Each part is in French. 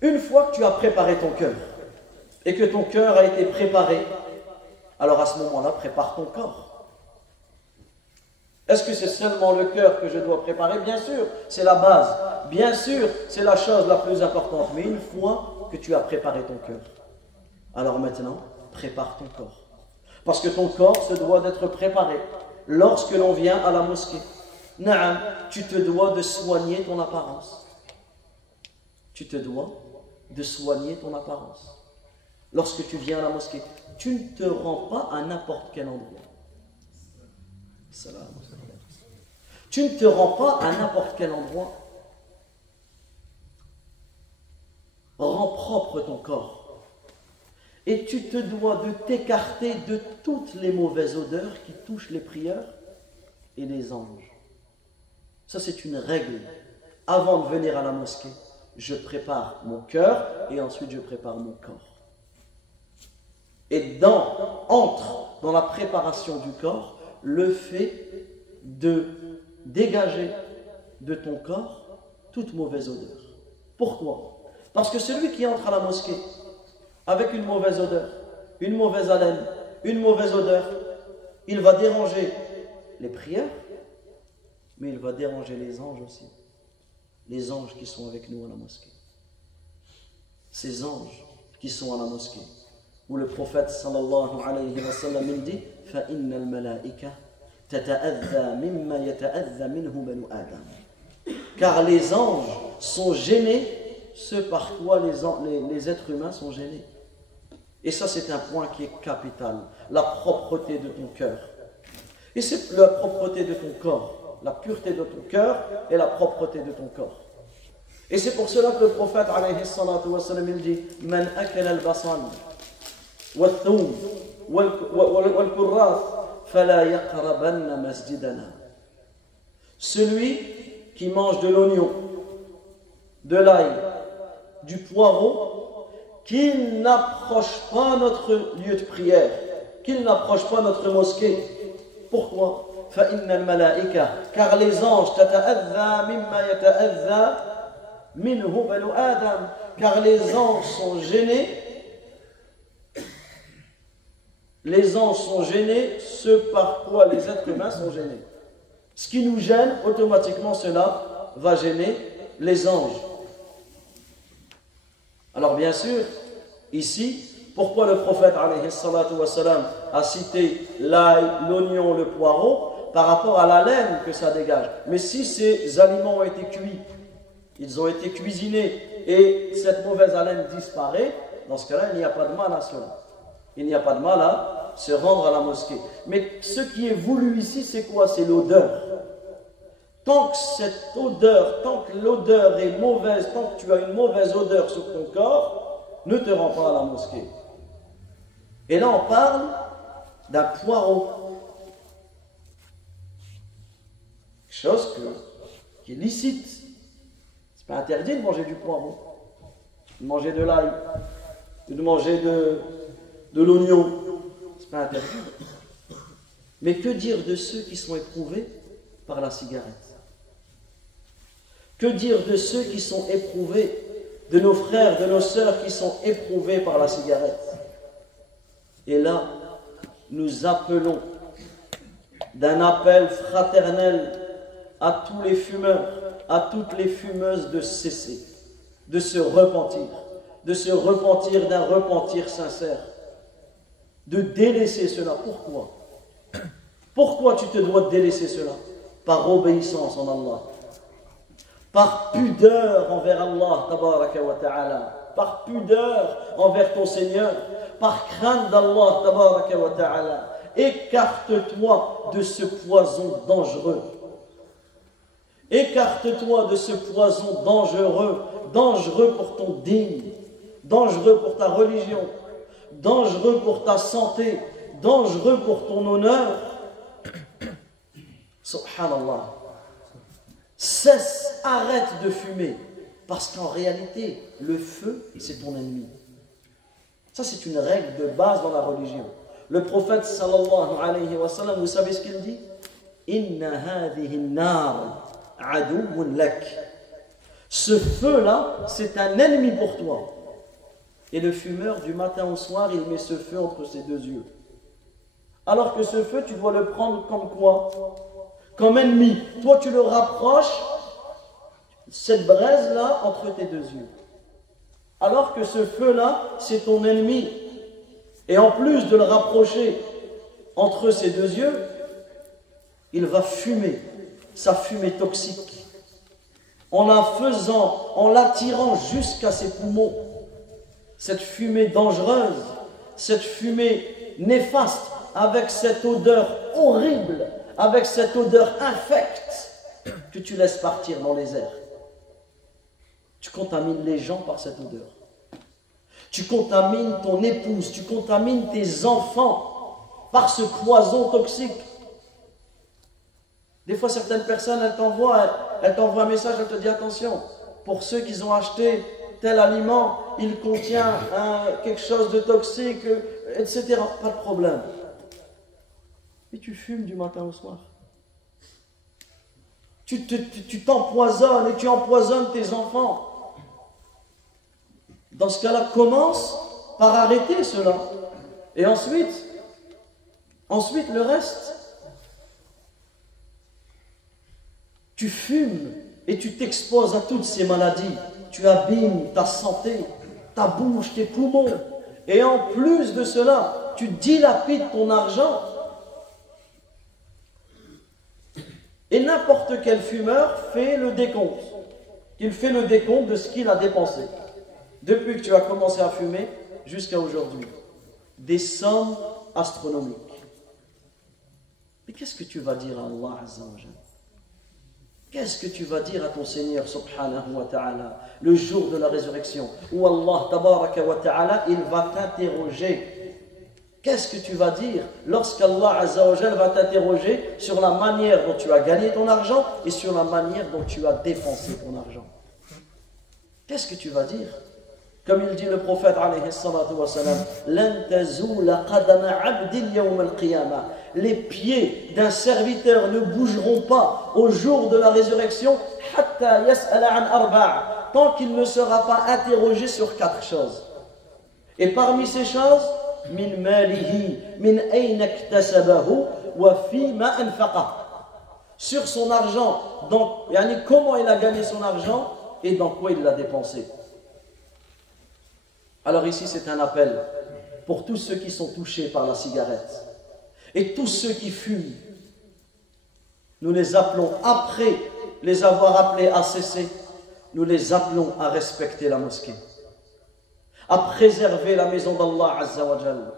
Une fois que tu as préparé ton cœur, et que ton cœur a été préparé, alors à ce moment-là, prépare ton corps. Est-ce que c'est seulement le cœur que je dois préparer? Bien sûr, c'est la base. Bien sûr, c'est la chose la plus importante. Mais une fois que tu as préparé ton cœur, alors maintenant, prépare ton corps. Parce que ton corps se doit d'être préparé lorsque l'on vient à la mosquée. Naam, tu te dois de soigner ton apparence. Tu te dois de soigner ton apparence. Lorsque tu viens à la mosquée, tu ne te rends pas à n'importe quel endroit. Salam. Tu ne te rends pas à n'importe quel endroit. Rends propre ton corps. Et tu te dois de t'écarter de toutes les mauvaises odeurs qui touchent les prieurs et les anges. Ça, c'est une règle. Avant de venir à la mosquée, je prépare mon cœur et ensuite je prépare mon corps. Et entre dans la préparation du corps le fait de dégager de ton corps toute mauvaise odeur. Pourquoi? Parce que celui qui entre à la mosquée avec une mauvaise odeur, une mauvaise haleine, une mauvaise odeur, il va déranger les prières, mais il va déranger les anges aussi. Les anges qui sont avec nous à la mosquée. Ces anges qui sont à la mosquée, où le prophète sallallahu alayhi wa sallam il dit فَإِنَّ الْمَلَائِكَةَ تَتَأَذَّى مِمَّا يَتَأَذَّى مِنْهُ بَنُو آدَمَ. Car les anges sont gênés, ce par quoi les êtres humains sont gênés. Et ça, c'est un point qui est capital. La propreté de ton cœur. Et c'est la propreté de ton corps. La pureté de ton cœur et la propreté de ton corps. Et c'est pour cela que le prophète alayhi salatu wa sallam il dit Man akala al-basal wal-thum wal-kurras fala yaqrabanna masjidana. Celui qui mange de l'oignon, de l'ail, du poireau, qu'il n'approche pas notre lieu de prière, qu'il n'approche pas notre mosquée. Pourquoi? فَإِنَّ الْمَلَائِكَةَ car les anges تَتَأَذَّى مِمَّا يَتَأَذَّى مِنْهُ بَنُو آدَمَ. Car les anges sont gênés. Les anges sont gênés, ce par quoi les êtres humains sont gênés. Ce qui nous gêne, automatiquement cela va gêner les anges. Alors bien sûr, ici, pourquoi le prophète alayhi salatu wa salam a cité l'ail, l'oignon, le poireau? Par rapport à la laine que ça dégage. Mais si ces aliments ont été cuits, ils ont été cuisinés et cette mauvaise haleine disparaît, dans ce cas-là, il n'y a pas de mal à cela. Il n'y a pas de mal à se rendre à la mosquée. Mais ce qui est voulu ici, c'est quoi? C'est l'odeur. Tant que cette odeur, tant que l'odeur est mauvaise, tant que tu as une mauvaise odeur sur ton corps, ne te rends pas à la mosquée. Et là, on parle d'un poireau. Quelque chose qui est licite. C'est pas interdit de manger du poireau, de manger de l'ail, de manger de l'oignon. C'est pas interdit. Mais que dire de ceux qui sont éprouvés par la cigarette? Que dire de ceux qui sont éprouvés, de nos frères, de nos sœurs qui sont éprouvés par la cigarette? Et là, nous appelons d'un appel fraternel à tous les fumeurs, à toutes les fumeuses de cesser, de se repentir d'un repentir sincère, de délaisser cela. Pourquoi? Pourquoi tu te dois de délaisser cela? Par obéissance en Allah, par pudeur envers Allah tabaraka wa ta'ala, par pudeur envers ton Seigneur, par crainte d'Allah tabaraka wa ta'ala. Écarte-toi de ce poison dangereux. Écarte-toi de ce poison dangereux, dangereux pour ton dîme, dangereux pour ta religion, dangereux pour ta santé, dangereux pour ton honneur. Subhanallah. Cesse, arrête de fumer, parce qu'en réalité, le feu, c'est ton ennemi. Ça, c'est une règle de base dans la religion. Le prophète sallallahu alayhi wa sallam, vous savez ce qu'il dit? Inna hadhihi an-nar aduwwun lak. Ce feu-là, c'est un ennemi pour toi. Et le fumeur, du matin au soir, il met ce feu entre ses deux yeux. Alors que ce feu, tu dois le prendre comme quoi? Comme ennemi. Toi, tu le rapproches, cette braise-là, entre tes deux yeux. Alors que ce feu-là, c'est ton ennemi. Et en plus de le rapprocher entre ses deux yeux, il va fumer, sa fumée toxique, en l'attirant jusqu'à ses poumons. Cette fumée dangereuse, cette fumée néfaste, avec cette odeur horrible, avec cette odeur infecte que tu laisses partir dans les airs. Tu contamines les gens par cette odeur. Tu contamines ton épouse, tu contamines tes enfants par ce poison toxique. Des fois, certaines personnes, elles t'envoient un message, elles te disent attention, pour ceux qui ont acheté tel aliment, il contient quelque chose de toxique, etc. Pas de problème. Et tu fumes du matin au soir. Tu t'empoisonnes et tu empoisonnes tes enfants. Dans ce cas-là, commence par arrêter cela. Et ensuite le reste. Tu fumes et tu t'exposes à toutes ces maladies. Tu abîmes ta santé, ta bouche, tes poumons. Et en plus de cela, tu dilapides ton argent. Et n'importe quel fumeur fait le décompte. Il fait le décompte de ce qu'il a dépensé. Depuis que tu as commencé à fumer jusqu'à aujourd'hui. Des sommes astronomiques. Mais qu'est-ce que tu vas dire à Allah Azza wa Jalla? Qu'est-ce que tu vas dire à ton Seigneur subhanahu wa ta'ala le jour de la résurrection où Allah tabaraka wa ta'ala il va t'interroger? Qu'est-ce que tu vas dire lorsqu'Allah Azza wa Jalla va t'interroger sur la manière dont tu as gagné ton argent et sur la manière dont tu as dépensé ton argent? Qu'est-ce que tu vas dire? Comme il dit le prophète alayhi salatu wa salam, lan tazula qadama 'abdin yawm al-qiyamah. Les pieds d'un serviteur ne bougeront pas au jour de la résurrection hatta yas'ala 'an arba', tant qu'il ne sera pas interrogé sur 4 choses. Et parmi ces choses, min malihi, min ayna iktasabahu wa fima anfaqah. Sur son argent, donc comment il a gagné son argent et dans quoi il l'a dépensé. Alors ici c'est un appel pour tous ceux qui sont touchés par la cigarette et tous ceux qui fument. Nous les appelons, après les avoir appelés à cesser, nous les appelons à respecter la mosquée, à préserver la maison d'Allah Azza wa Jalla,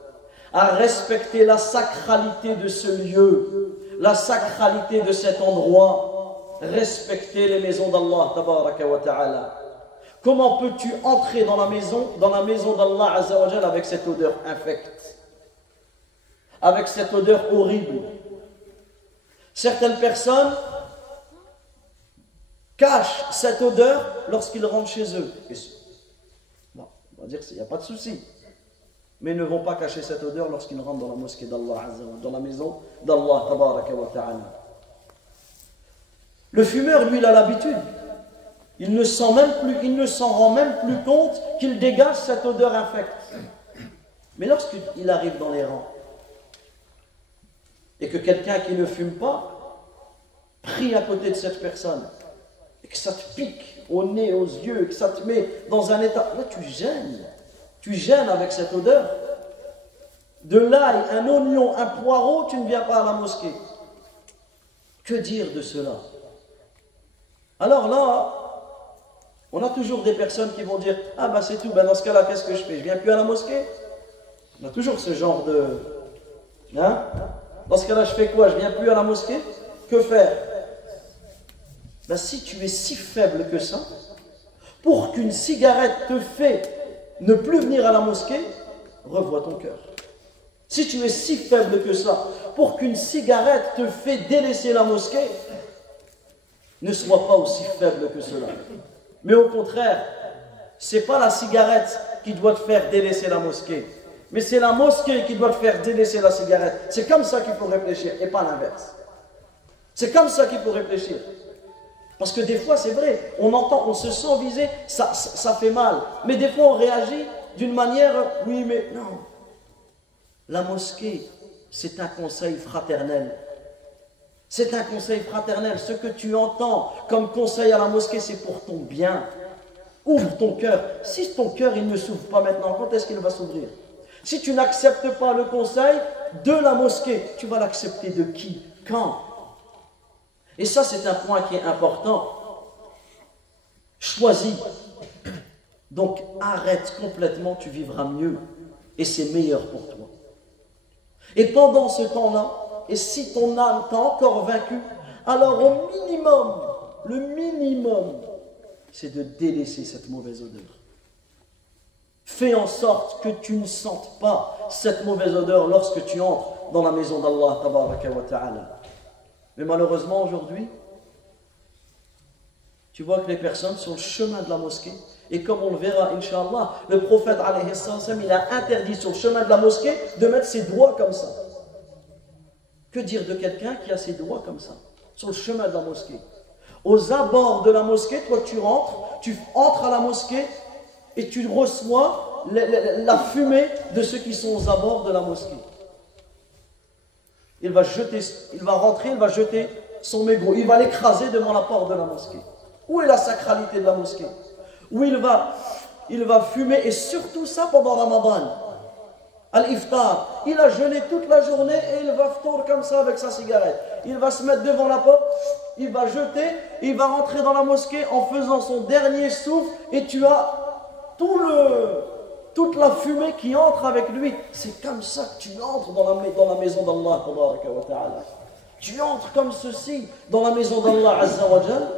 à respecter la sacralité de ce lieu, la sacralité de cet endroit, respecter les maisons d'Allah tabaraka wa ta'ala. Comment peux-tu entrer dans la maison d'Allah Azza wa Jalla avec cette odeur infecte, avec cette odeur horrible? Certaines personnes cachent cette odeur lorsqu'ils rentrent chez eux. Bon, on va dire qu'il n'y a pas de souci. Mais ils ne vont pas cacher cette odeur lorsqu'ils rentrent dans la mosquée d'Allah Azza wa Jalla, dans la maison d'Allah tabaraka wa ta'ala. Le fumeur, lui, il a l'habitude. Il ne s'en rend même plus compte qu'il dégage cette odeur infecte. Mais lorsqu'il arrive dans les rangs et que quelqu'un qui ne fume pas prie à côté de cette personne et que ça te pique au nez, aux yeux, et que ça te met dans un état, là tu gênes avec cette odeur. De l'ail, un oignon, un poireau, tu ne viens pas à la mosquée. Que dire de cela? Alors là, on a toujours des personnes qui vont dire « Ah ben c'est tout, ben dans ce cas-là, qu'est-ce que je fais? Je viens plus à la mosquée ?» On a toujours ce genre de... Hein? Dans ce cas-là, je fais quoi? Je viens plus à la mosquée? Que faire? Ben si tu es si faible que ça, pour qu'une cigarette te fait ne plus venir à la mosquée, revois ton cœur. Si tu es si faible que ça, pour qu'une cigarette te fait délaisser la mosquée, ne sois pas aussi faible que cela. Mais au contraire, ce n'est pas la cigarette qui doit te faire délaisser la mosquée, mais c'est la mosquée qui doit te faire délaisser la cigarette. C'est comme ça qu'il faut réfléchir et pas l'inverse. C'est comme ça qu'il faut réfléchir. Parce que des fois, c'est vrai, on entend, on se sent visé, ça fait mal. Mais des fois, on réagit d'une manière, oui, mais non. La mosquée, c'est un conseil fraternel. C'est un conseil fraternel. Ce que tu entends comme conseil à la mosquée, c'est pour ton bien. Ouvre ton cœur. Si ton cœur, il ne s'ouvre pas maintenant, quand est-ce qu'il va s'ouvrir? Si tu n'acceptes pas le conseil de la mosquée, tu vas l'accepter de qui? Quand? Et ça, c'est un point qui est important. Choisis. Donc, arrête complètement, tu vivras mieux. Et c'est meilleur pour toi. Et pendant ce temps-là, et si ton âme t'a encore vaincu, alors au minimum, le minimum, c'est de délaisser cette mauvaise odeur. Fais en sorte que tu ne sentes pas cette mauvaise odeur lorsque tu entres dans la maison d'Allah tabaraka wa ta'ala. Mais malheureusement aujourd'hui, tu vois que les personnes sont sur le chemin de la mosquée. Et comme on le verra, Inch'Allah, le prophète alayhi salam, il a interdit sur le chemin de la mosquée de mettre ses doigts comme ça. Que dire de quelqu'un qui a ses doigts comme ça, sur le chemin de la mosquée? Aux abords de la mosquée, toi tu entres à la mosquée et tu reçois la fumée de ceux qui sont aux abords de la mosquée. Il va rentrer, il va jeter son mégot, il va l'écraser devant la porte de la mosquée. Où est la sacralité de la mosquée? Où il va fumer, et surtout ça pendant Ramadan. Al-Iftar, il a jeûné toute la journée et il va ftour comme ça avec sa cigarette. Il va se mettre devant la porte, il va jeter, il va rentrer dans la mosquée en faisant son dernier souffle, et tu as toute la fumée qui entre avec lui. C'est comme ça que tu entres dans la maison d'Allah. Tu entres comme ceci dans la maison d'Allah Azza wa Jal.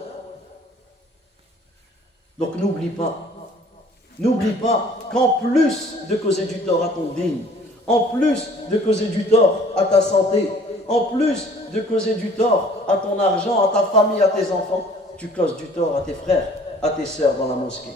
Donc n'oublie pas qu'en plus de causer du tort à ton dîne, en plus de causer du tort à ta santé, en plus de causer du tort à ton argent, à ta famille, à tes enfants, tu causes du tort à tes frères, à tes sœurs dans la mosquée.